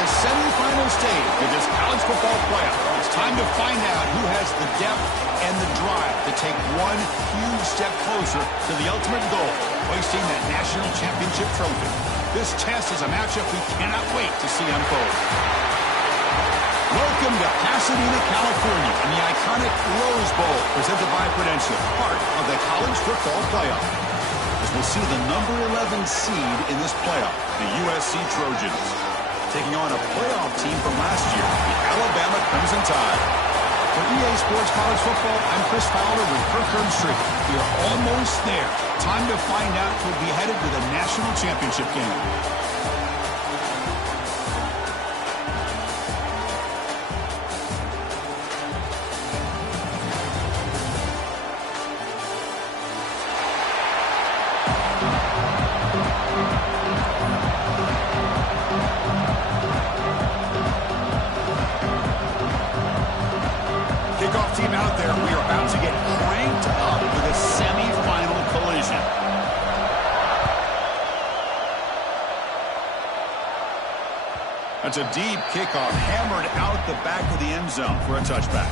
the semifinal stage of this college football playoff. It's time to find out who has the depth and the drive to take one huge step closer to the ultimate goal, hoisting that national championship trophy. This test is a matchup we cannot wait to see unfold. Welcome to Pasadena, California, and the iconic Rose Bowl, presented by Prudential, part of the college football playoff. As we'll see the number 11 seed in this playoff, the USC Trojans, taking on a playoff team from last year, the Alabama Crimson Tide. For EA Sports College Football, I'm Chris Fowler with Kirk Herbstreit. We are almost there. Time to find out who'll be headed to the national championship game. Kickoff team out there. We are about to get cranked up with a semifinal collision. That's a deep kickoff, hammered out the back of the end zone for a touchback.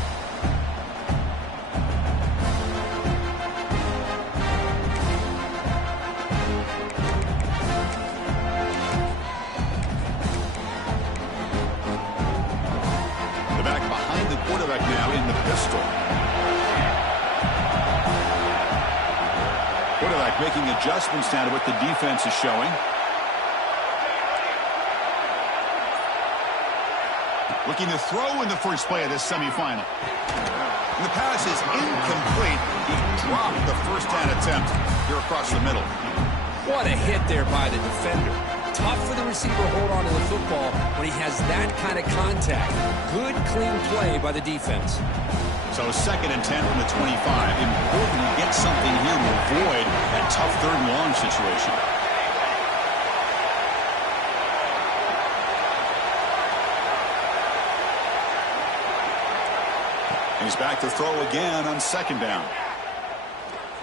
The back behind the quarterback now in the pistol. Quarterback making adjustments now to what the defense is showing. Looking to throw in the first play of this semifinal. And the pass is incomplete. He dropped the first down attempt here across the middle. What a hit there by the defender. Tough for the receiver to hold on to the football when he has that kind of contact. Good, clean play by the defense. So 2nd and 10 from the 25. Important to get something here to avoid that tough 3rd and long situation. He's back to throw again on 2nd down.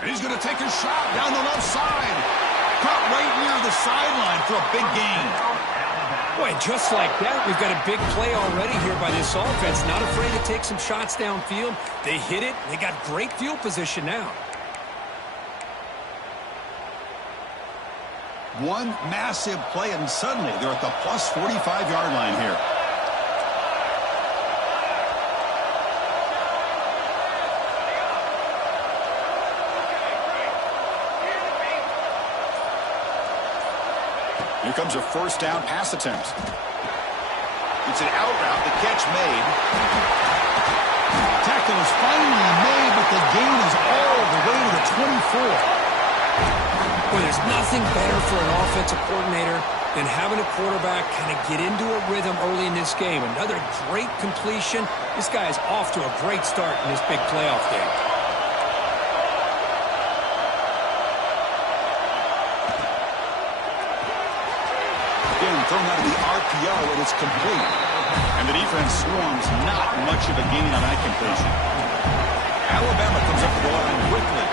And he's going to take a shot down the left side. Caught right near the sideline for a big gain. Boy, just like that, we've got a big play already here by this offense. Not afraid to take some shots downfield. They hit it. They got great field position now. One massive play, and suddenly they're at the plus 45-yard line here. Here comes a 1st down pass attempt. It's an out route, the catch made. Tackle is finally made, but the gain is all the way to the 24. Well, there's nothing better for an offensive coordinator than having a quarterback kind of get into a rhythm early in this game. Another great completion. This guy is off to a great start in this big playoff game. Thrown out of the RPO, and it's complete. And the defense swarms, not much of a gain on that completion. Alabama comes up to the line quickly.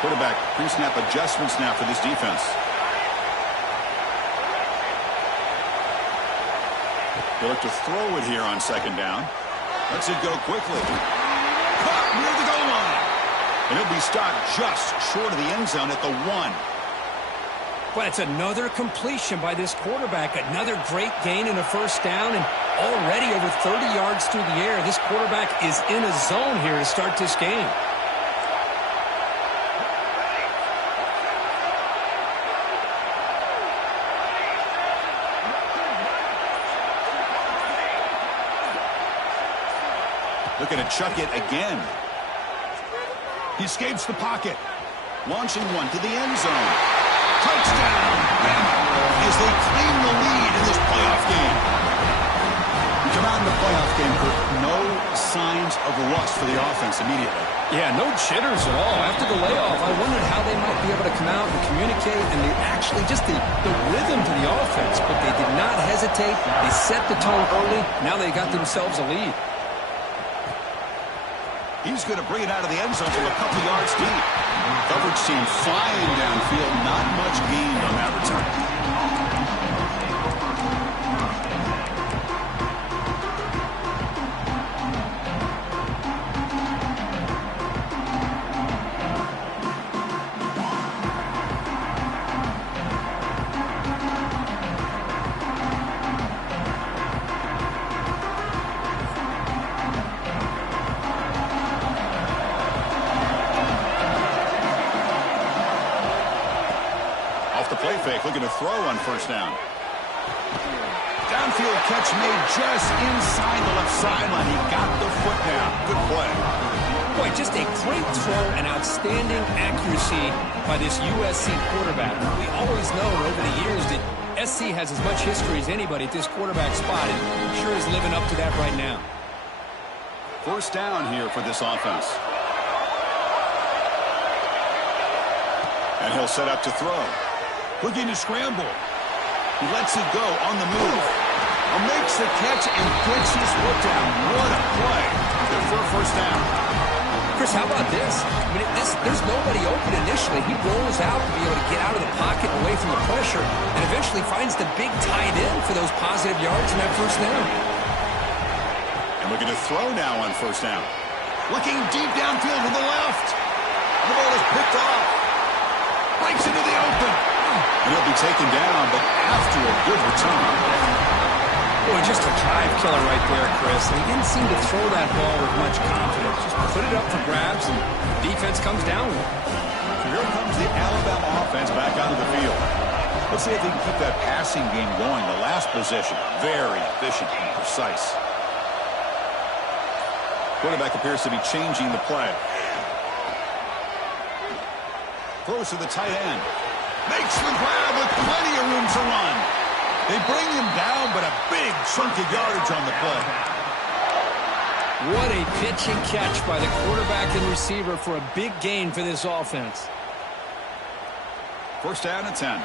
Quarterback pre-snap adjustments now for this defense. They look to throw it here on 2nd down. Lets it go quickly. Caught near the goal line. And he'll be stopped just short of the end zone at the 1. Well, it's another completion by this quarterback. Another great gain in a 1st down, and already over 30 yards through the air. This quarterback is in a zone here to start this game. Looking to chuck it again. He escapes the pocket. Launching one to the end zone. Touchdown, BAMA, as they claim the lead in this playoff game. You come out in the playoff game, Kirk, no signs of rust for the offense immediately. Yeah, no jitters at all. After the layoff, I wondered how they might be able to come out and communicate, and they actually just the rhythm to the offense, but they did not hesitate. They set the tone early. Now they got themselves a lead. He's going to bring it out of the end zone from a couple yards deep. Coverage team flying downfield. Not much gained on that return. Looking to throw on first down. Downfield catch made just inside the left sideline. He got the foot down. Good play. Boy, just a great throw and outstanding accuracy by this USC quarterback. We always known over the years that SC has as much history as anybody at this quarterback spot, and sure is living up to that right now. First down here for this offense. And he'll set up to throw. Looking to scramble. He lets it go on the move. Makes the catch and gets his foot down. What a play. Good for a first down. Chris, how about this? I mean, there's nobody open initially. He rolls out to be able to get out of the pocket away from the pressure and eventually finds the big tight end for those positive yards in that first down. And looking to throw now on first down. Looking deep downfield to the left. The ball is picked off. Breaks into the open. And he'll be taken down, but after a good return. Boy, just a drive killer right there, Chris. He didn't seem to throw that ball with much confidence. Just put it up for grabs, and defense comes down with it. So here comes the Alabama offense back onto the field. Let's see if they can keep that passing game going. The last possession, very efficient and precise. Quarterback appears to be changing the play. Throws to the tight end. Makes the grab with plenty of room to run. They bring him down, but a big chunk of yardage on the play. What a pitch and catch by the quarterback and receiver for a big gain for this offense. First down and 10.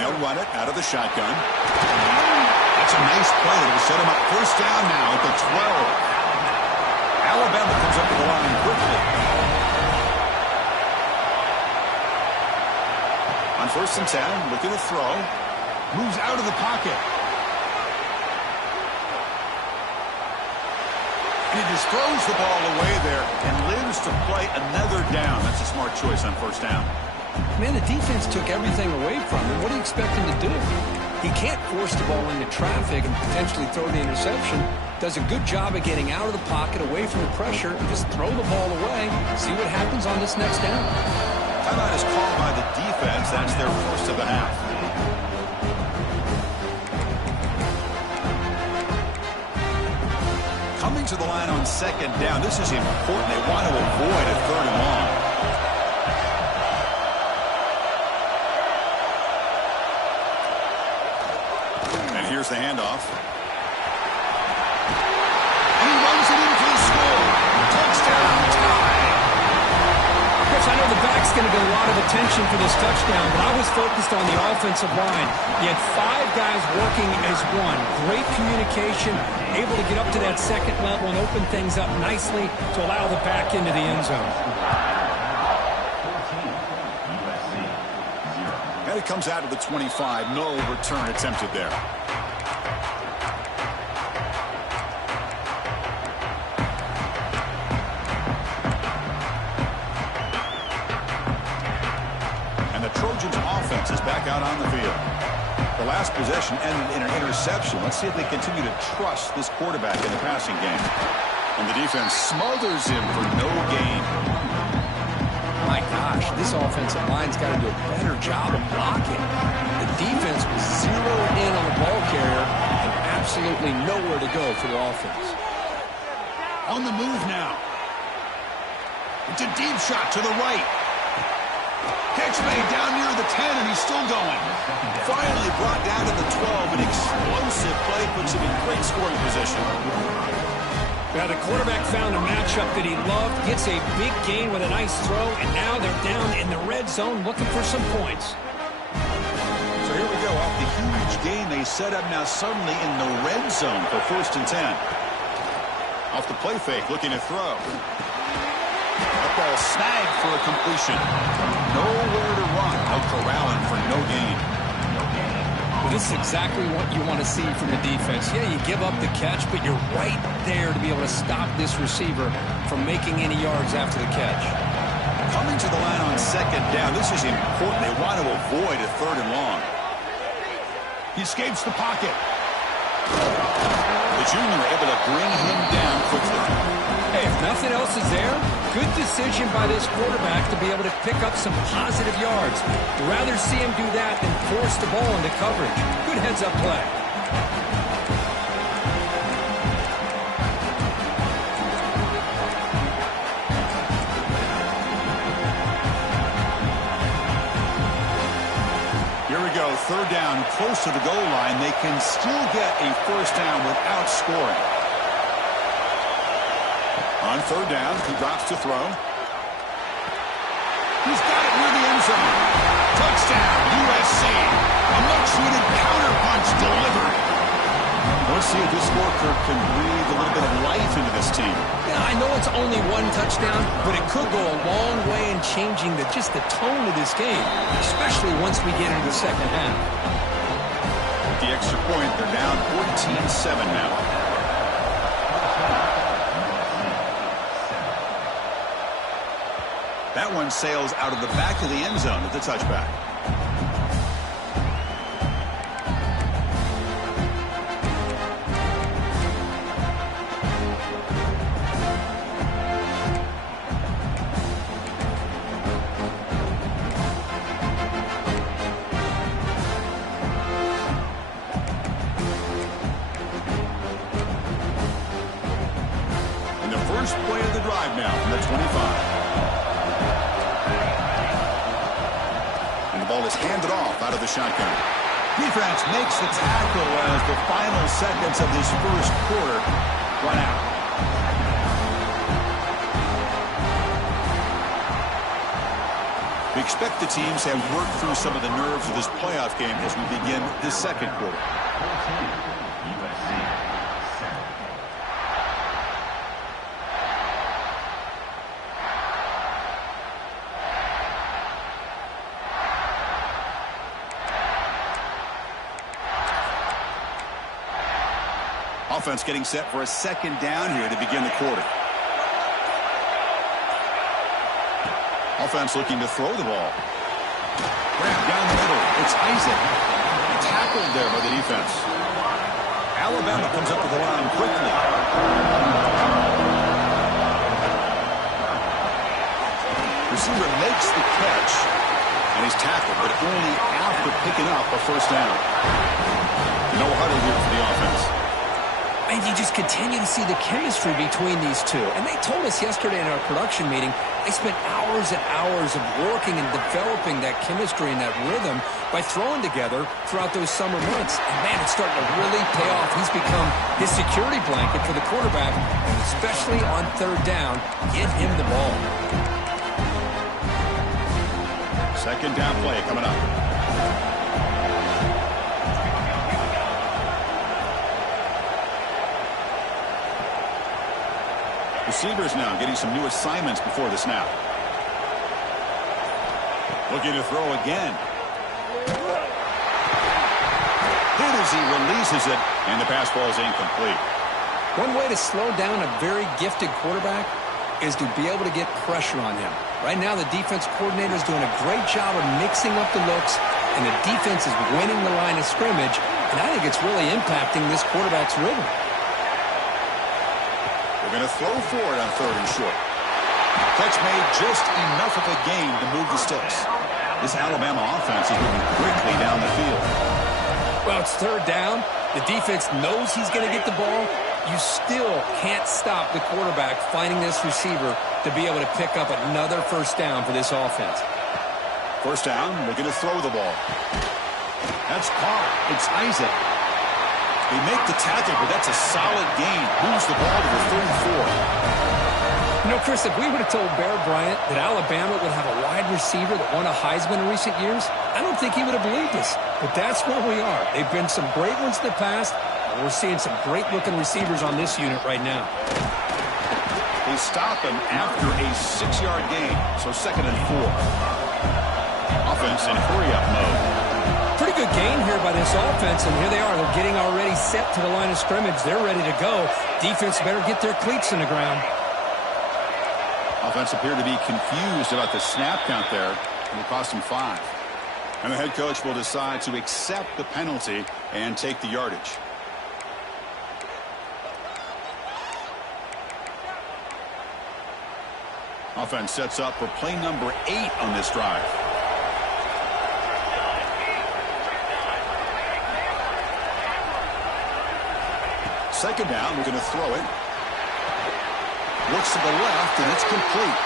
They'll run it out of the shotgun. That's a nice play. It'll set him up first down now at the 12. Alabama comes up to the line quickly. On first and 10, looking to throw. Moves out of the pocket. And he just throws the ball away there and lives to play another down. That's a smart choice on first down. Man, the defense took everything away from him. What do you expect him to do? He can't force the ball into traffic and potentially throw the interception. Does a good job of getting out of the pocket, away from the pressure, and just throw the ball away. See what happens on this next down. Timeout is called by the defense. That's their first of the half. Coming to the line on second down. This is important. They want to avoid a third and long. And here's the handoff. I know the back's going to get a lot of attention for this touchdown, but I was focused on the offensive line. You had 5 guys working as one. Great communication, able to get up to that second level and open things up nicely to allow the back into the end zone. And it comes out of the 25. No return attempted there. Is back out on the field. The last possession ended in an interception. Let's see if they continue to trust this quarterback in the passing game. And the defense smothers him for no gain. My gosh, this offensive line's got to do a better job of blocking. The defense was zeroed in on the ball carrier and absolutely nowhere to go for the offense. On the move now. It's a deep shot to the right. Catch made down near the 10, and he's still going. Finally brought down to the 12. An explosive play puts him in great scoring position. Now the quarterback found a matchup that he loved, gets a big gain with a nice throw, and now they're down in the red zone looking for some points. So here we go. trail off the huge gain they set up now suddenly in the red zone for 1st and 10. Off the play fake, looking to throw. That ball snagged for a completion. Nowhere to run. Out corralling for no gain. Well, this is exactly what you want to see from the defense. Yeah, you give up the catch, but you're right there to be able to stop this receiver from making any yards after the catch. Coming to the line on 2nd down, this is important. They want to avoid a 3rd and long. He escapes the pocket. The junior able to bring him down quickly. Hey, if nothing else is there, good decision by this quarterback to be able to pick up some positive yards. I'd rather see him do that than force the ball into coverage. Good heads-up play. Here we go, 3rd down, close to the goal line. They can still get a 1st down without scoring. On 3rd down, he drops to throw. He's got it near the end zone. Touchdown, USC. A much-needed counter-punch delivered. Let's see if this scorecard can breathe a little bit of life into this team. Yeah, I know it's only 1 touchdown, but it could go a long way in changing just the tone of this game, especially once we get into the 2nd half. With the extra point, they're down 14-7 now. That one sails out of the back of the end zone with the touchback. And the first play of the drive now from the 25. Ball is handed off out of the shotgun. Defense makes the tackle as the final seconds of this 1st quarter run out. We expect the teams to have worked through some of the nerves of this playoff game as we begin this 2nd quarter. Offense getting set for a 2nd down here to begin the quarter. Offense looking to throw the ball. Grab down the middle. It's Isaac. Tackled there by the defense. Alabama comes up with the line quickly. Receiver makes the catch, and he's tackled, but only after picking up a 1st down. No huddle here for the offense. And you just continue to see the chemistry between these two. And they told us yesterday in our production meeting, they spent hours and hours of working and developing that chemistry and that rhythm by throwing together throughout those summer months. And, man, it's starting to really pay off. He's become his security blanket for the quarterback, and especially on 3rd down, give him the ball. 2nd down play coming up. Receivers now getting some new assignments before the snap. Looking to throw again. Hit as he releases it, and the pass ball is incomplete. One way to slow down a very gifted quarterback is to be able to get pressure on him. Right now, the defense coordinator is doing a great job of mixing up the looks, and the defense is winning the line of scrimmage, and I think it's really impacting this quarterback's rhythm. They're going to throw for it on 3rd and short. Catch made just enough of a gain to move the sticks. This Alabama offense is moving quickly down the field. Well, it's 3rd down. The defense knows he's going to get the ball. You still can't stop the quarterback finding this receiver to be able to pick up another 1st down for this offense. 1st down, looking to throw the ball. That's caught. It's Isaac. They make the tackle, but that's a solid gain. Moves the ball to the 34. Chris, if we would have told Bear Bryant that Alabama would have a wide receiver that won a Heisman in recent years, I don't think he would have believed us. But that's where we are. They've been some great ones in the past, and we're seeing some great-looking receivers on this unit right now. They stop him after a 6-yard gain, so 2nd and 4. Offense in hurry-up mode. Pretty good gain here by this offense, and here they are. They're getting already set to the line of scrimmage. They're ready to go. Defense better get their cleats in the ground. Offense appeared to be confused about the snap count there. It will cost him 5. And the head coach will decide to accept the penalty and take the yardage. Offense sets up for play number 8 on this drive. Second down, we're going to throw it. Looks to the left, and it's complete.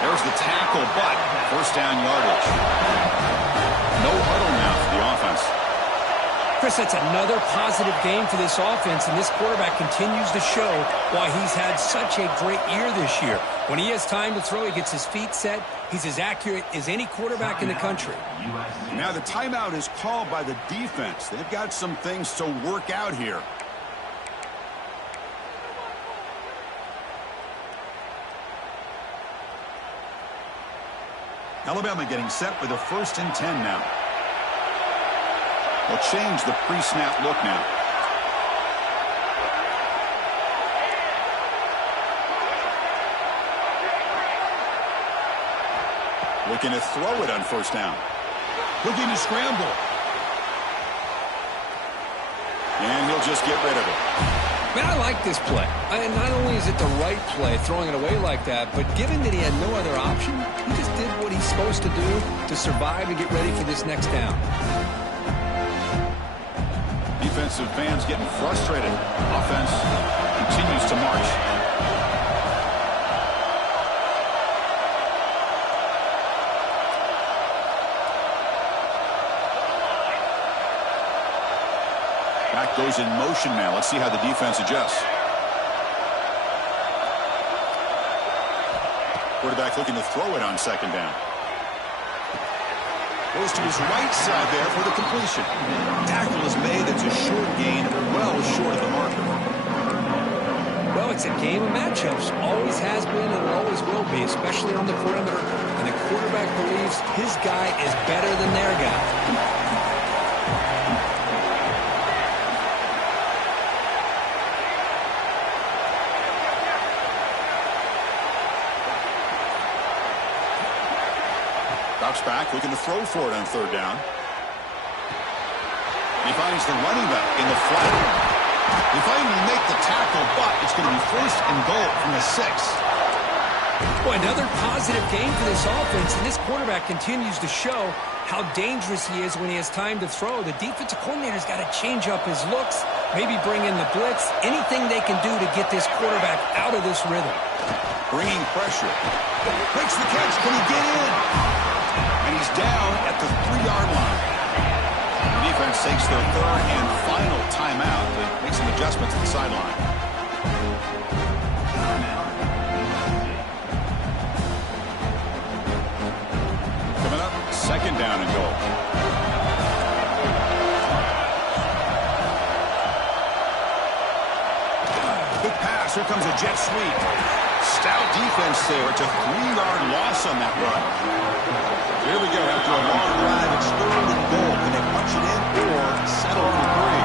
There's the tackle, but first down yardage. No huddle now for the offense. Chris, that's another positive game for this offense, and this quarterback continues to show why he's had such a great year this year. When he has time to throw, he gets his feet set. He's as accurate as any quarterback in the country. Now the timeout is called by the defense. They've got some things to work out here. Alabama getting set with a 1st and 10 now. They'll change the pre-snap look now. Looking to throw it on 1st down. Looking to scramble. And he'll just get rid of it. Man, I like this play. And not only is it the right play, throwing it away like that, but given that he had no other option, he just did what he's supposed to do to survive and get ready for this next down. Defensive fans getting frustrated. Offense continues to march. Back goes in motion now. Let's see how the defense adjusts. Quarterback looking to throw it on 2nd down. Goes to his right side there for the completion. Tackle is made. It's a short gain, well short of the marker. Well, it's a game of matchups. Always has been and always will be, especially on the perimeter. And the quarterback believes his guy is better than their guy. Drops back, looking to throw for it on 3rd down. He finds the running back in the flat. He finally make the tackle, but it's going to be 1st and goal from the 6. Boy, another positive game for this offense, and this quarterback continues to show how dangerous he is when he has time to throw. The defensive coordinator's got to change up his looks, maybe bring in the blitz, anything they can do to get this quarterback out of this rhythm. Bringing pressure. Makes the catch. Can he get in? And he's down at the 3-yard line. The defense takes their 3rd and final timeout. They make some adjustments at the sideline. Coming up, 2nd down and goal. Good pass. Here comes a jet sweep. Stout defense there. It's a 3-yard loss on that run. Here we go. After a long drive, it's 3rd and goal. Can they punch it in or settle for 3?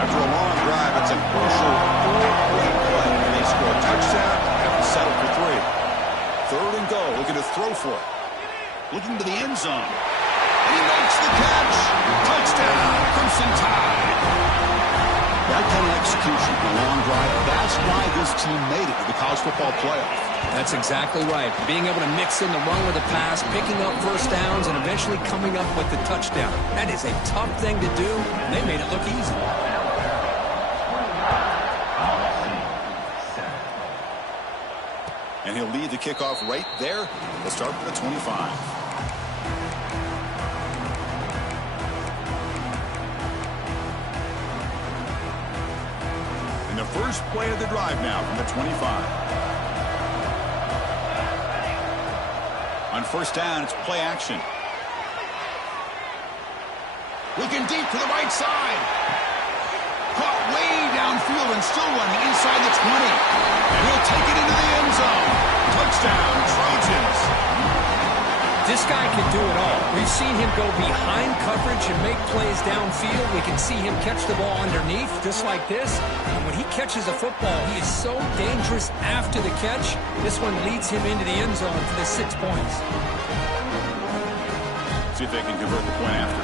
After a long drive, it's a crucial 4-point play. And they score a touchdown, have to settle for 3. 3rd and goal. Looking to throw for it. Looking to the end zone. He makes the catch. Touchdown, Crimson Tide. That kind of execution, a long drive, that's why this team made it to the college football playoff. That's exactly right. Being able to mix in the run with the pass, picking up 1st downs, and eventually coming up with the touchdown. That is a tough thing to do. They made it look easy. And he'll lead the kickoff right there. We'll start with the 25. the first play of the drive now from the 25. On first down, it's play action. Looking deep to the right side. Caught way downfield and still running inside the 20. And he'll take it into the end zone. Touchdown, Trojans. This guy can do it all. We've seen him go behind coverage and make plays downfield. We can see him catch the ball underneath, just like this. And when he catches a football, he is so dangerous after the catch. This one leads him into the end zone for the 6 points. See if they can convert the point after.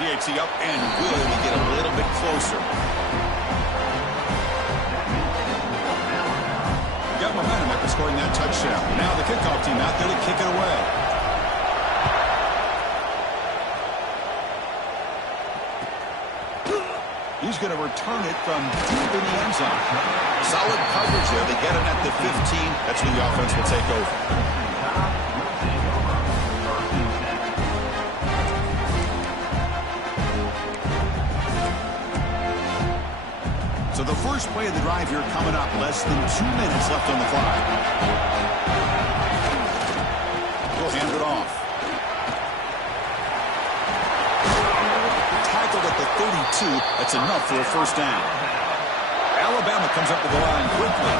PAT up and good to get a little bit closer. Got momentum after scoring that touchdown. Now the kickoff team out there to kick it away. He's going to return it from deep in the end zone. Solid coverage there. They get him at the 15. That's when the offense will take over. So the first play of the drive here coming up. Less than 2 minutes left on the clock. He'll hand it off. Tackled at the 32. That's enough for a first down. Alabama comes up to the line quickly.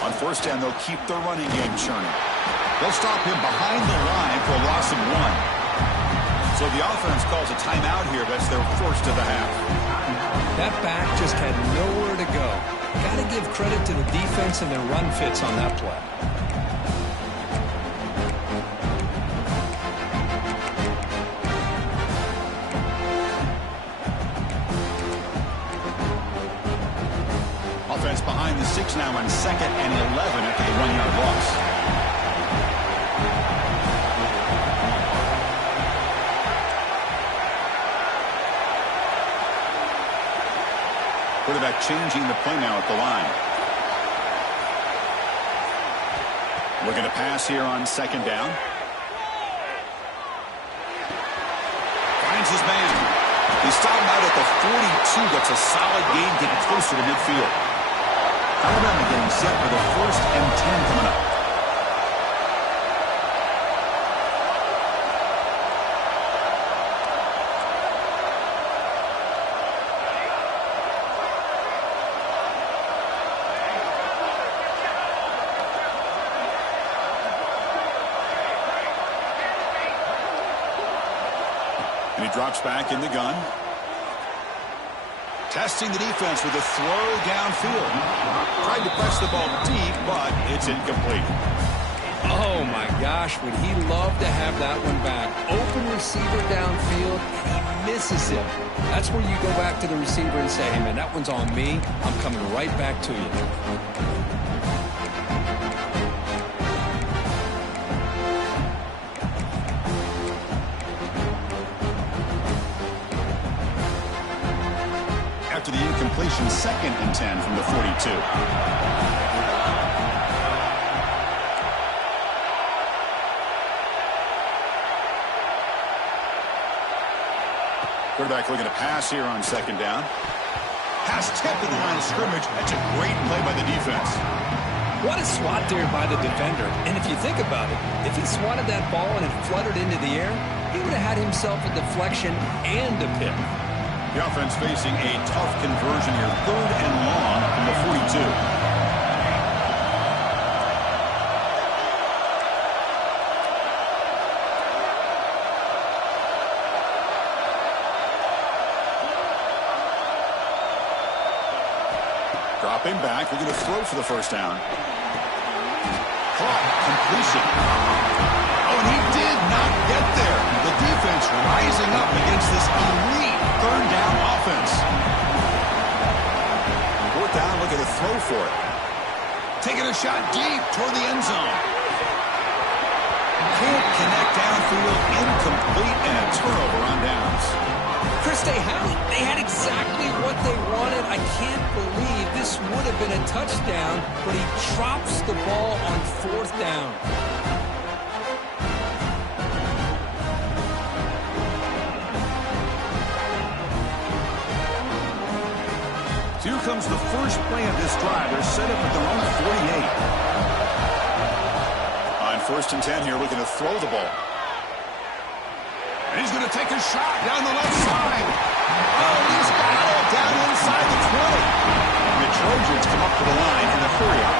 On first down, they'll keep their running game churning. They'll stop him behind the line for a loss of 1. So the offense calls a timeout here. That's their first of the half. That back just had nowhere to go. Got to give credit to the defense and their run fits on that play. Offense behind the 6 now on 2nd and 11 after the 1-yard loss. Quarterback changing the play now at the line. Looking to pass here on 2nd down. Finds his man. He stopped him out at the 42. That's a solid gain, getting closer to midfield. Alabama getting set for the 1st and 10 coming up. And he drops back in the gun. Testing the defense with a throw downfield. Tried to press the ball deep, but it's incomplete. Oh, my gosh, would he love to have that one back. Open receiver downfield, and he misses him. That's where you go back to the receiver and say, hey, man, that one's on me. I'm coming right back to you. After the incompletion, 2nd and 10 from the 42. Quarterback looking to pass here on 2nd down. Pass tipped at the line of scrimmage. That's a great play by the defense. What a swat there by the defender. And if you think about it, if he swatted that ball and it fluttered into the air, he would have had himself a deflection and a pick. The offense facing a tough conversion here. 3rd and long from the 42. Dropping back, looking to throw for the first down. Caught, completion. Oh, and he did not get there. The defense rising up against this elite 3rd down offense. 4th down, look at the throw for it. Taking a shot deep toward the end zone. Can't connect downfield, incomplete, and a turnover on downs. Chris, they had exactly what they wanted. I can't believe this would have been a touchdown, but he drops the ball on 4th down. Here comes the first play of this drive. They're set up at their own 48. On 1st and 10 here, looking to throw the ball. And he's going to take a shot down the left side. Oh, he's got it down inside the 20. And the Trojans come up to the line in a hurry up.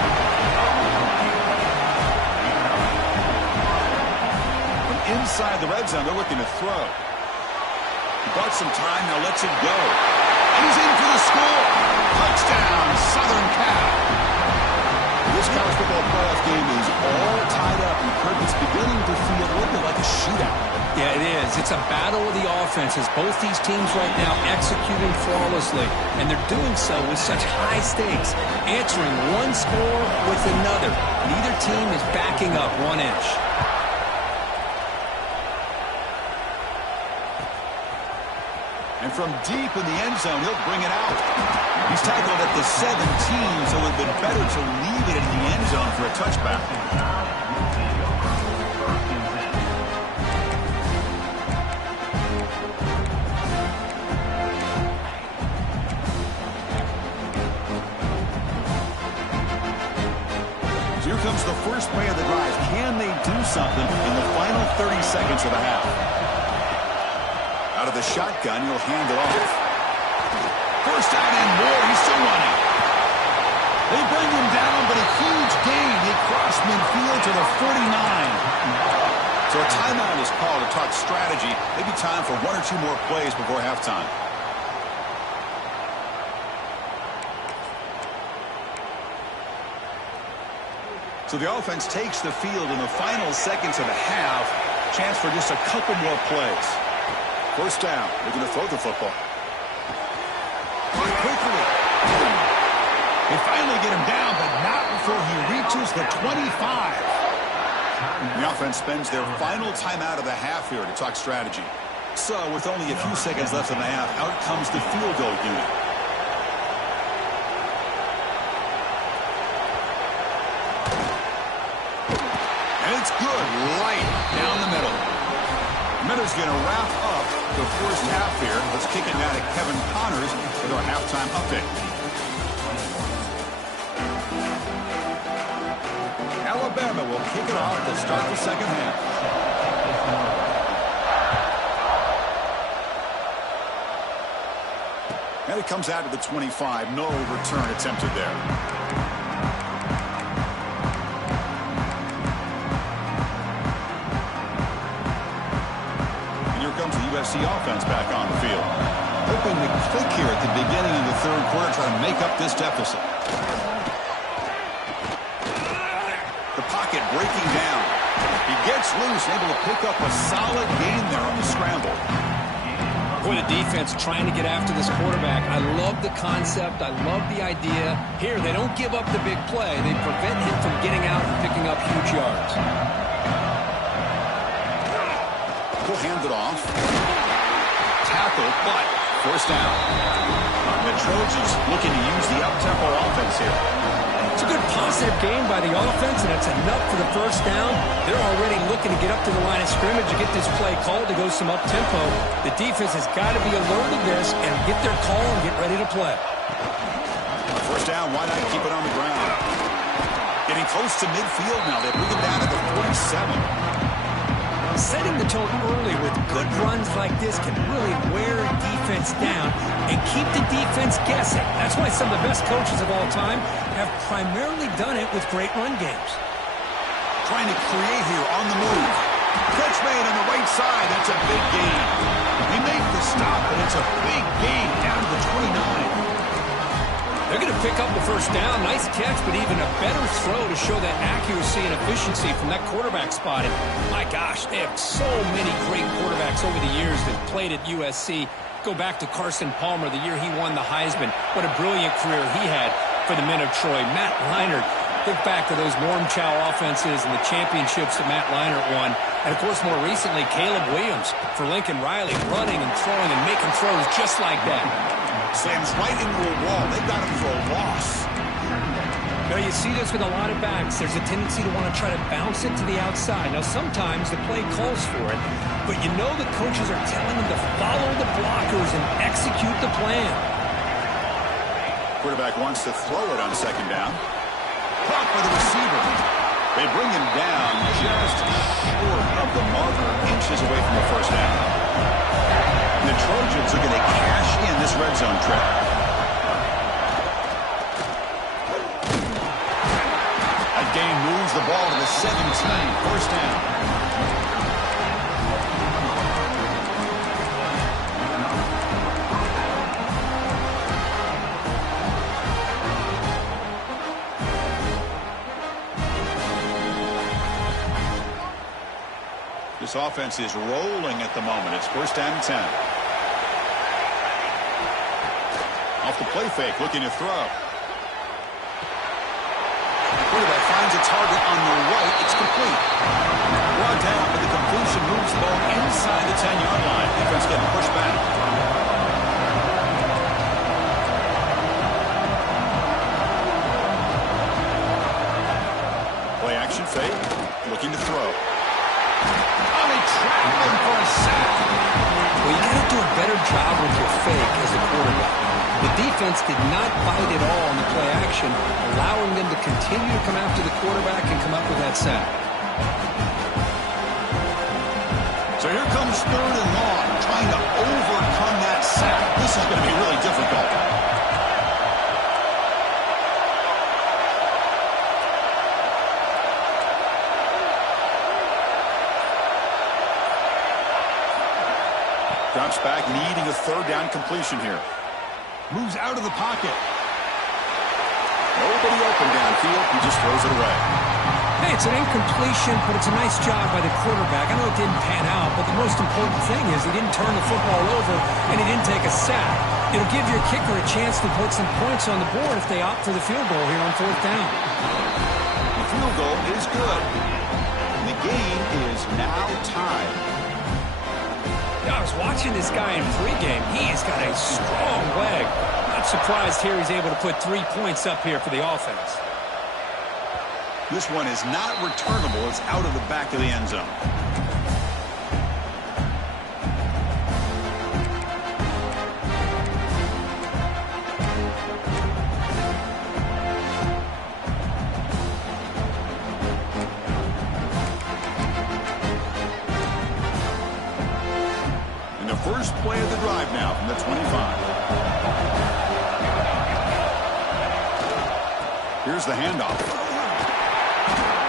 From inside the red zone, they're looking to throw. He bought some time, now lets it go. And he's in for the score. Touchdown, Southern Cal. This college football playoff game is all tied up, and Kirk, it's beginning to feel a little bit like a shootout. Yeah, it is. It's a battle of the offenses. Both these teams right now executing flawlessly, and they're doing so with such high stakes, answering one score with another. Neither team is backing up 1 inch. And from deep in the end zone, he'll bring it out. He's tackled at the 17, so it would have been better to leave it in the end zone for a touchback. Here comes the first play of the drive. Can they do something in the final 30 seconds of the half? Out of the shotgun, he'll hand it off. First down and more. He's still running. They bring him down, but a huge gain. They cross midfield to the 49. So a timeout is called to talk strategy. Maybe time for 1 or 2 more plays before halftime. So the offense takes the field in the final seconds of the half. Chance for just a couple more plays. First down. They're going to throw the football. Quickly. They finally get him down, but not before he reaches the 25. The offense spends their final timeout of the half here to talk strategy. So with only a few seconds left in the half, out comes the field goal unit. And it's good. Right down the middle. Miller's going to wrap up the first half here. Let's kick it now to Kevin Connors with our halftime update. Alabama will kick it off to start the second half. And it comes out to the 25. No return attempted there. Comes the USC offense back on the field. Hoping to click here at the beginning of the third quarter, trying to make up this deficit. The pocket breaking down. He gets loose, able to pick up a solid gain there on the scramble. Boy, the defense trying to get after this quarterback. I love the concept. I love the idea. Here, they don't give up the big play. They prevent him from getting out and picking up huge yards. He'll hand it off. Tackle, but first down. The Trojans looking to use the up-tempo offense here. It's a good positive game by the offense, and it's enough for the first down. They're already looking to get up to the line of scrimmage and get this play called to go some up-tempo. The defense has got to be alert of this and get their call and get ready to play. First down, why not keep it on the ground? Getting close to midfield now. They bring it down to the 47. Setting the tone early with good runs like this can really wear a defense down and keep the defense guessing. That's why some of the best coaches of all time have primarily done it with great run games. Trying to create here on the move. Catch made on the right side. That's a big gain. They make the stop, and it's a big gain down to the 29. They're going to pick up the first down. Nice catch, but even a better throw to show that accuracy and efficiency from that quarterback spot. And my gosh, they have so many great quarterbacks over the years that played at USC. Go back to Carson Palmer, the year he won the Heisman. What a brilliant career he had for the men of Troy. Matt Leinart, Think back to those Norm Chow offenses and the championships that Matt Leinart won. And, of course, more recently, Caleb Williams for Lincoln Riley, running and throwing and making throws just like that. Slams right into a wall. They got him for a loss. Now, you see this with a lot of backs. There's a tendency to want to try to bounce it to the outside. Now, sometimes the play calls for it, but you know the coaches are telling them to follow the blockers and execute the plan. Quarterback wants to throw it on second down. Caught by the receiver. They bring him down just short of the marker, inches away from the first down. And the Trojans are going to cash in this red zone trip. That gain moves the ball to the 17, first down. This offense is rolling at the moment. It's first down and 10. Off the play fake, looking to throw. Quarterback finds a target on the right. It's complete. Brought down, but the completion moves the ball inside the 10-yard line. Defense getting pushed back. Play action fake, looking to throw. Traveling for a sack. Well, you got to do a better job with your fake as a quarterback. The defense did not bite at all on the play action, allowing them to continue to come after the quarterback and come up with that sack. So here comes third and long, trying to overcome that sack. This is going to be really difficult. Drops back, needing a third down completion here. Moves out of the pocket. Nobody open downfield. He just throws it away. Hey, it's an incompletion, but it's a nice job by the quarterback. I know it didn't pan out, but the most important thing is he didn't turn the football over and he didn't take a sack. It'll give your kicker a chance to put some points on the board if they opt for the field goal here on fourth down. The field goal is good. And the game is now tied. I was watching this guy in pregame. He has got a strong leg. Not surprised here he's able to put 3 points up here for the offense. This one is not returnable. It's out of the back of the end zone. First play of the drive now from the 25. Here's the handoff.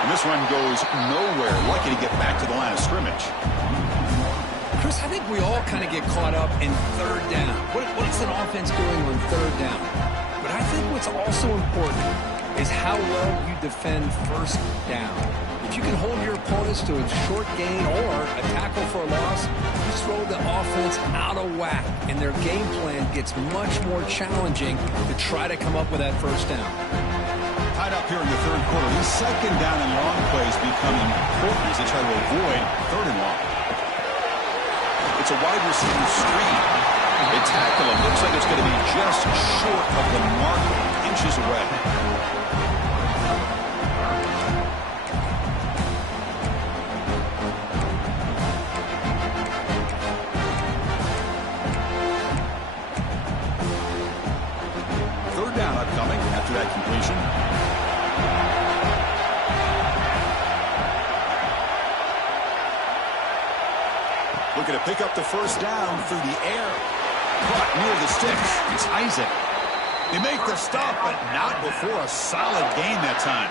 And this one goes nowhere. Lucky to get back to the line of scrimmage. Chris, I think we all kind of get caught up in third down. What's an offense doing on third down? But I think what's also important is how well you defend first down. If you can hold your opponents to a short gain or a tackle for a loss, you throw the offense out of whack, and their game plan gets much more challenging to try to come up with that first down. Tied up here in the third quarter. These second down and long plays become important as they try to avoid third and long. It's a wide receiver screen. They tackle him. Looks like it's going to be just short of the marker, inches away. Third down upcoming after that completion. Looking to pick up the first down through the air. Caught near the sticks. It's Isaac. They make the stop, but not before a solid gain that time.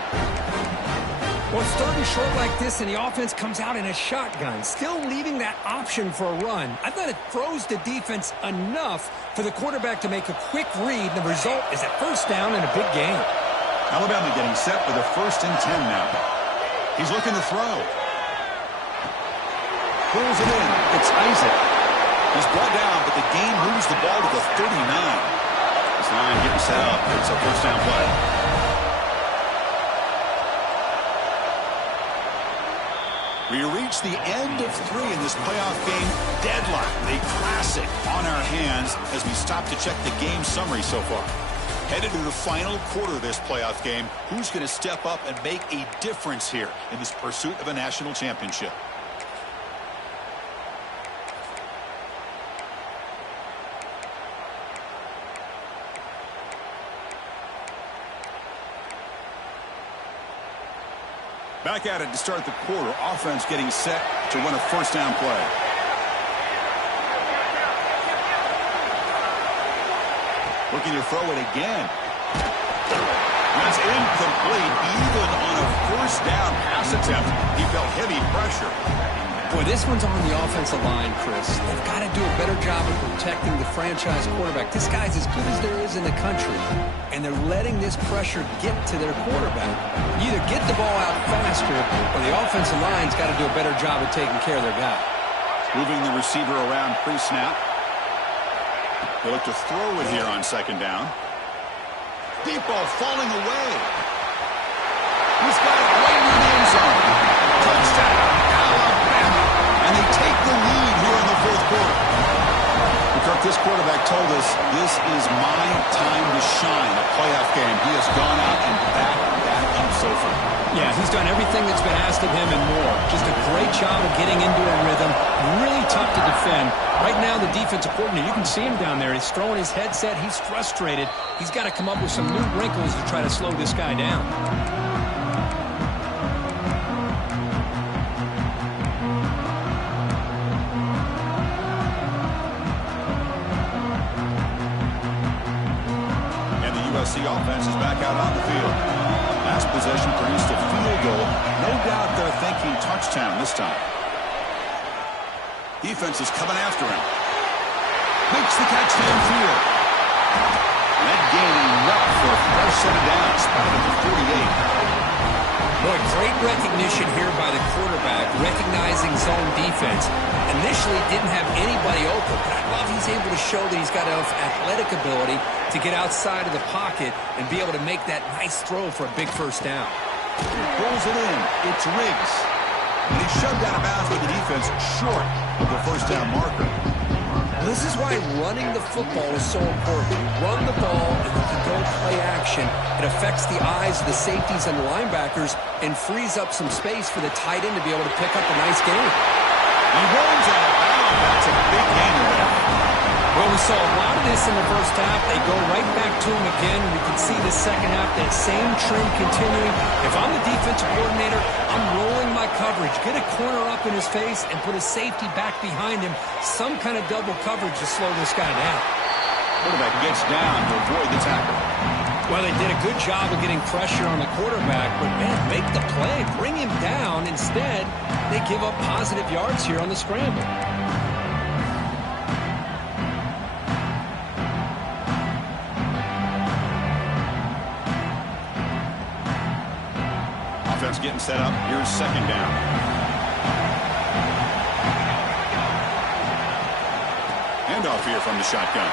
Well, it's third and short like this, and the offense comes out in a shotgun, still leaving that option for a run. I thought it throws the defense enough for the quarterback to make a quick read. The result is a first down and a big gain. Alabama getting set for the 1st and 10 now. He's looking to throw. Pulls it in. It's Isaac. He's brought down, but the gain moves the ball to the 39. This line getting set up. It's a first down play. We reach the end of 3 in this playoff game deadlock. A classic on our hands as we stop to check the game summary so far. Headed to the final quarter of this playoff game, who's going to step up and make a difference here in this pursuit of a national championship? Back at it to start the quarter. Offense getting set to run a first down play. Looking to throw it again. That's incomplete. Even on a first down pass attempt, he felt heavy pressure. Boy, this one's on the offensive line, Chris. They've got to do a better job of protecting the franchise quarterback. This guy's as good as there is in the country, and they're letting this pressure get to their quarterback. You either get the ball out faster, or the offensive line's got to do a better job of taking care of their guy. Moving the receiver around pre-snap. They look to throw it here on second down. Deep ball falling away. He's got it right in the end zone. Touchdown, Alabama. And they take the lead here in the fourth quarter. Kirk, this quarterback told us this is my time to shine. A playoff game. He has gone out and backed that up so far. Yeah, he's done everything that's been asked of him and more. Just a great job of getting into a rhythm. Really tough to defend. Right now, the defensive coordinator, you can see him down there. He's throwing his headset. He's frustrated. He's got to come up with some new wrinkles to try to slow this guy down. USC offense is back out on the field. Last possession produced a field goal. No doubt they're thinking touchdown this time. Defense is coming after him. Makes the catch downfield. That gain enough for a fresh set of downs. Spotted at the 48. Boy, great recognition here by the quarterback, recognizing zone defense. Initially didn't have anybody open, but I love he's able to show that he's got enough athletic ability to get outside of the pocket and be able to make that nice throw for a big first down. Pulls it in. It's Riggs. And he's shoved out of bounds with the defense short of the first down marker. This is why running the football is so important. Run the ball and you can go play action. It affects the eyes of the safeties and the linebackers and frees up some space for the tight end to be able to pick up a nice gain. He rolls out of bounds. That's a big gainer there. Well, we saw a lot of this in the first half. They go right back to him again. We can see the second half, that same trend continuing. If I'm the defensive coordinator, I'm rolling my coverage. Get a corner up in his face and put a safety back behind him. Some kind of double coverage to slow this guy down. Quarterback gets down to avoid the tackle. Well, they did a good job of getting pressure on the quarterback, but, man, make the play. Bring him down. Instead, they give up positive yards here on the scramble. Offense getting set up. Here's second down. Handoff here from the shotgun.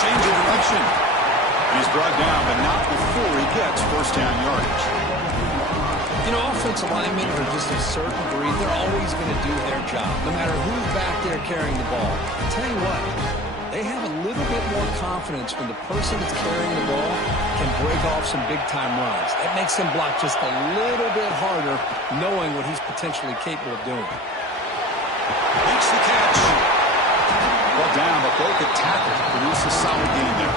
Change of direction. And he's brought down, but not before he gets first down yardage. You know, offensive linemen are just a certain breed. They're always going to do their job, no matter who's back there carrying the ball. I tell you what, they have a little bit more confidence when the person that's carrying the ball can break off some big-time runs. That makes him block just a little bit harder, knowing what he's potentially capable of doing. Makes the catch. Well down, but broke a tackle. Produce a solid gain there.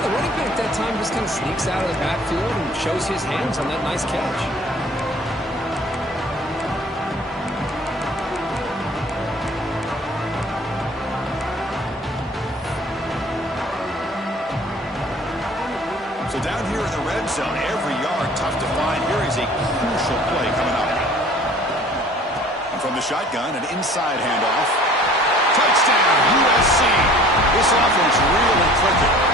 The running back that time just kind of sneaks out of the backfield and shows his hands on that nice catch. So down here in the red zone, every yard tough to find. Here is a crucial play coming up. And from the shotgun, an inside handoff. Touchdown, USC. This offense really clicking.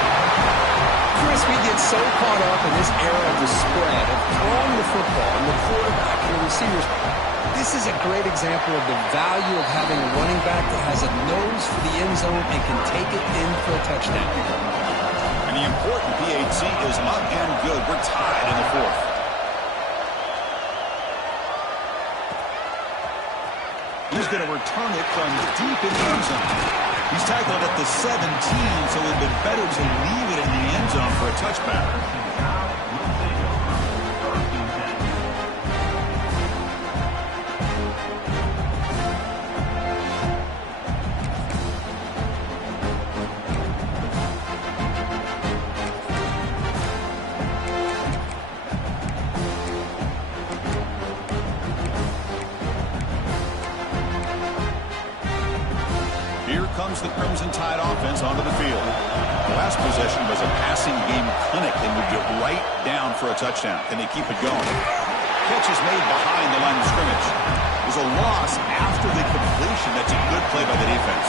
Chris, we get so caught up in this era of the spread, of throwing the football, and the quarterback and the receivers. This is a great example of the value of having a running back that has a nose for the end zone and can take it in for a touchdown. And the important PAT is up and good. We're tied in the fourth. going to return it from deep in the end zone. He's tackled at the 17, so it would have been better to leave it in the end zone for a touchback. The Crimson Tide offense onto the field. The last possession was a passing game clinic. They moved it right down for a touchdown. Can they keep it going? Catch is made behind the line of scrimmage. There's a loss after the completion. That's a good play by the defense.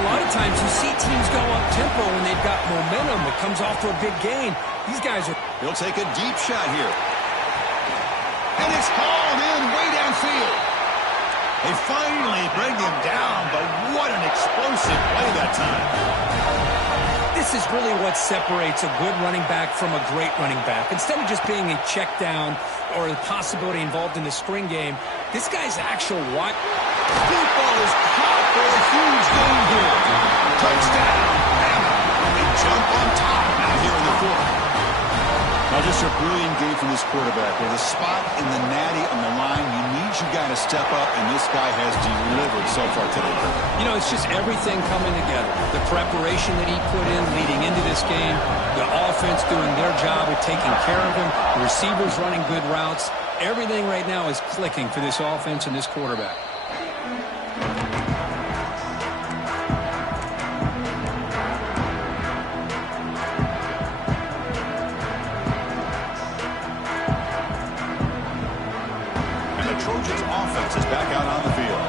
A lot of times you see teams go up tempo when they've got momentum. It comes off to a big gain. These guys are... He'll take a deep shot here. And it's hauled in way downfield. They finally bring him down, but what an explosive play that time. This is really what separates a good running back from a great running back. Instead of just being a check down or the possibility involved in the screen game, this guy's actual what? Deep ball is caught for a huge gain here. Touchdown, BAMA. They jump on top now here in the fourth. Now just a brilliant game from this quarterback. With a spot in the natty on the line, you need your guy to step up, and this guy has delivered so far today. You know, it's just everything coming together. The preparation that he put in leading into this game, the offense doing their job of taking care of him, the receivers running good routes. Everything right now is clicking for this offense and this quarterback. Trojans offense is back out on the field.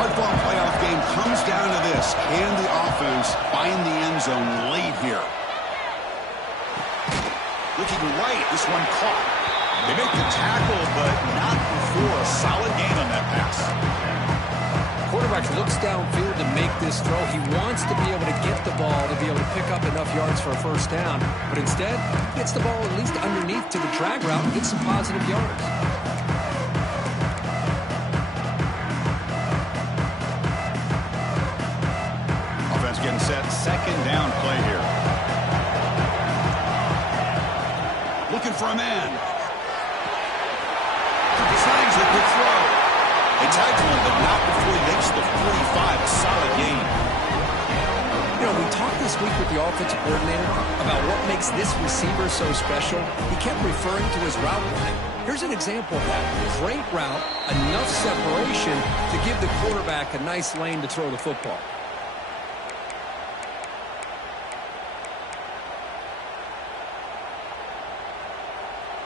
Hard-fought playoff game comes down to this. Can the offense find the end zone late here? Looking right, this one caught. They make the tackle, but not before a solid gain on that pass. Quarterback looks downfield to make this throw. He wants to be able to get the ball to be able to pick up enough yards for a first down, but instead, he gets the ball at least underneath to the drag route and gets some positive yards. Getting set, second down play here. Looking for a man. Decides a good throw. They tackle him, but not before he makes the 45. A solid gain. You know, we talked this week with the offensive coordinator about what makes this receiver so special. He kept referring to his route running. Here's an example of that. Great route, enough separation to give the quarterback a nice lane to throw the football.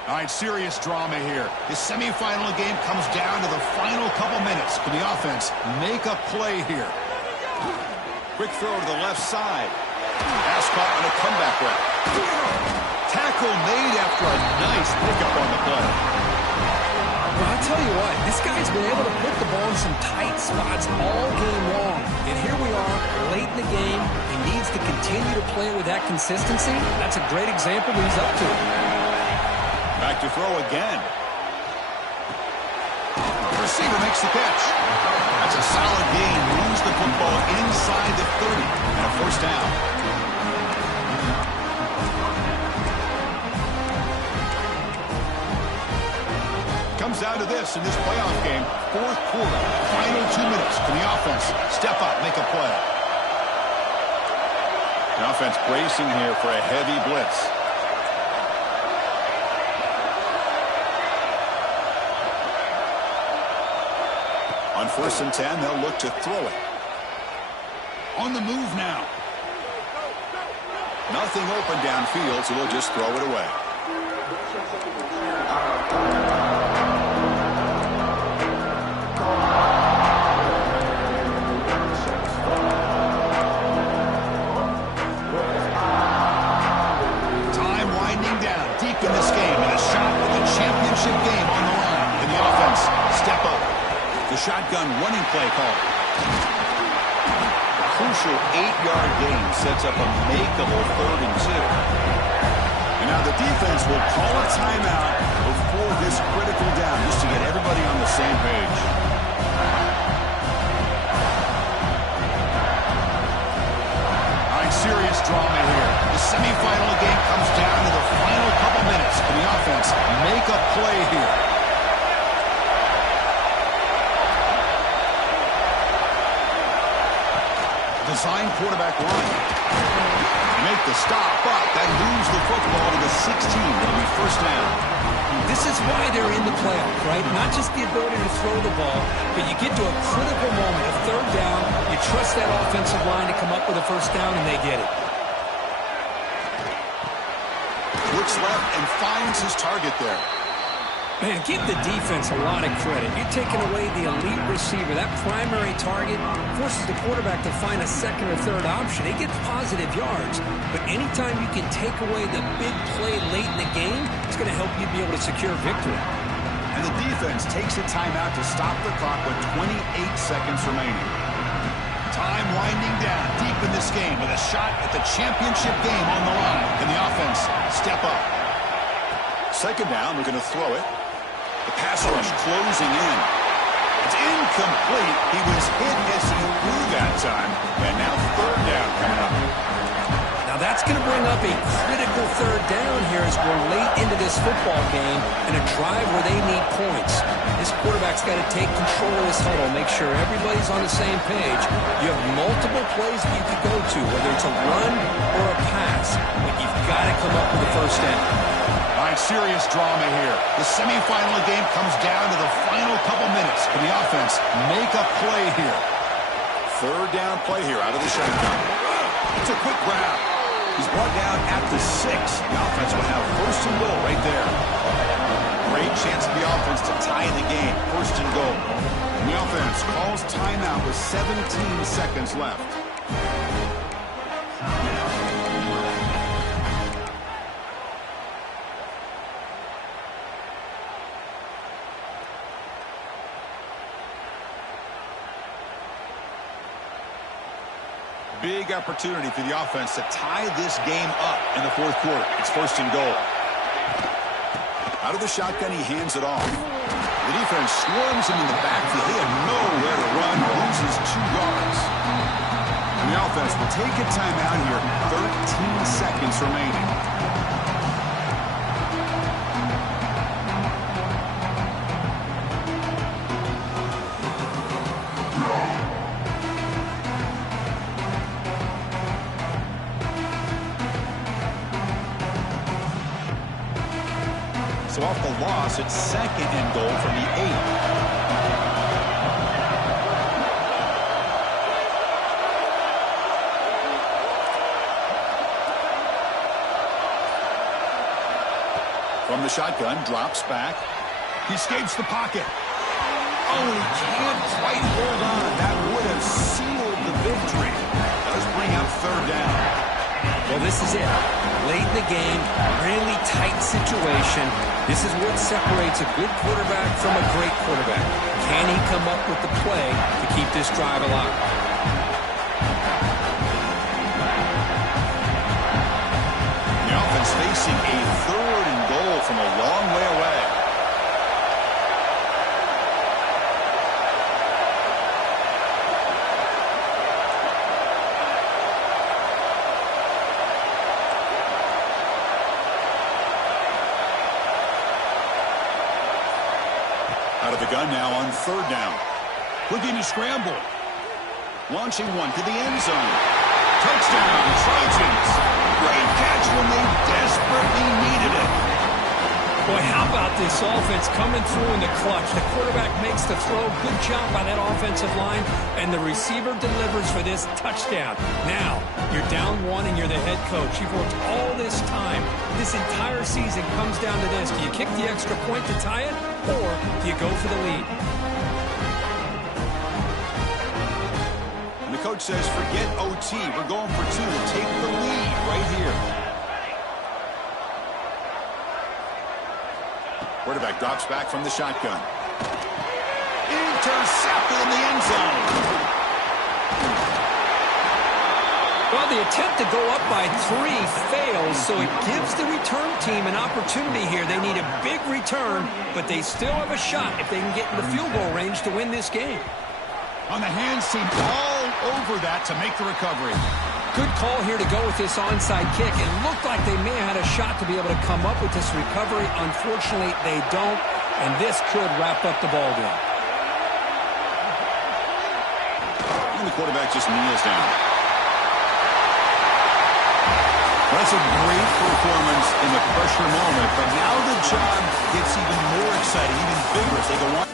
All right, serious drama here. The semifinal game comes down to the final couple minutes. Can the offense make a play here? Quick throw to the left side. Pass caught on a comeback route. Tackle made after a nice pickup on the play. Well, I'll tell you what, this guy's been able to put the ball in some tight spots all game long. And here we are, late in the game. He needs to continue to play with that consistency. That's a great example that he's up to. Back to throw again. The receiver makes the catch. That's a solid gain. Moves the football inside the 30 and a first down. Comes down to this in this playoff game. Fourth quarter, final 2 minutes. Can the offense step up, make a play? The offense bracing here for a heavy blitz. On 1st and 10, they'll look to throw it. On the move now. Nothing open downfield, so they'll just throw it away. Time winding down deep in this game, and a shot with the championship game on the line. Can the offense step up? The shotgun running play call. A crucial 8-yard gain sets up a makeable 3rd and 2. And now the defense will call a timeout before this critical down, just to get everybody on the same page. semifinal game comes down to the final couple minutes. Can the offense make a play here? Design quarterback line. Make the stop, but that moves the football to the 16. It'll be first down. This is why they're in the playoff, right? Not just the ability to throw the ball, but you get to a critical moment, a third down. You trust that offensive line to come up with a first down, and they get it. Looks left and finds his target there. Man, give the defense a lot of credit. You're taking away the elite receiver. That primary target forces the quarterback to find a second or third option. He gets positive yards, but anytime you can take away the big play late in the game, it's going to help you be able to secure victory. And the defense takes a timeout to stop the clock with 28 seconds remaining. Time winding down deep in this game with a shot at the championship game on the line. Can the offense step up? Second down, we're going to throw it. The pass rush closing in. It's incomplete. He was hit as he threw that time. And now third down coming up. Now that's going to bring up a critical third down here as we're late into this football game in a drive where they need points. This quarterback's got to take control of this huddle, make sure everybody's on the same page. You have multiple plays that you could go to, whether it's a run or a pass, but you've got to come up with a first down. Serious drama here. The semifinal game comes down to the final couple minutes. Can the offense make a play here? Third down play here out of the shotgun. It's a quick grab. He's brought down at the 6. The offense will have first and goal right there. Great chance for the offense to tie the game. First and goal. And the offense calls timeout with 17 seconds left. Big opportunity for the offense to tie this game up in the fourth quarter. It's first and goal. Out of the shotgun, he hands it off. The defense swarms him in the backfield. He had nowhere to run, loses 2 yards. And the offense will take a timeout here. 13 seconds remaining. So off the loss, it's second and goal from the 8. From the shotgun, drops back. He escapes the pocket. Oh, he can't quite hold on. That would have sealed the victory. Does bring out third down. Well, this is it. Late in the game, really tight situation. This is what separates a good quarterback from a great quarterback. Can he come up with the play to keep this drive alive? The offense facing a third and goal from a long way away. Out of the gun now on third down. Looking to scramble. Launching one to the end zone. Touchdown, Trojans. Great catch when they desperately needed it. Boy, how about this offense coming through in the clutch? The quarterback makes the throw. Good job by that offensive line. And the receiver delivers for this touchdown. Now, you're down 1 and you're the head coach. You've worked all this time. This entire season comes down to this. Do you kick the extra point to tie it? Or do you go for the lead? And the coach says, forget OT. We're going for 2 to take the lead right here. Quarterback drops back from the shotgun. Intercepted in the end zone. Well, the attempt to go up by 3 fails, so it gives the return team an opportunity here. They need a big return, but they still have a shot if they can get in the field goal range to win this game. On the hands team, all over that to make the recovery. Good call here to go with this onside kick. It looked like they may have had a shot to be able to come up with this recovery. Unfortunately, they don't, and this could wrap up the ball game. And the quarterback just kneels down. That's a great performance in the pressure moment, but now the job gets even more exciting, even bigger as they go on.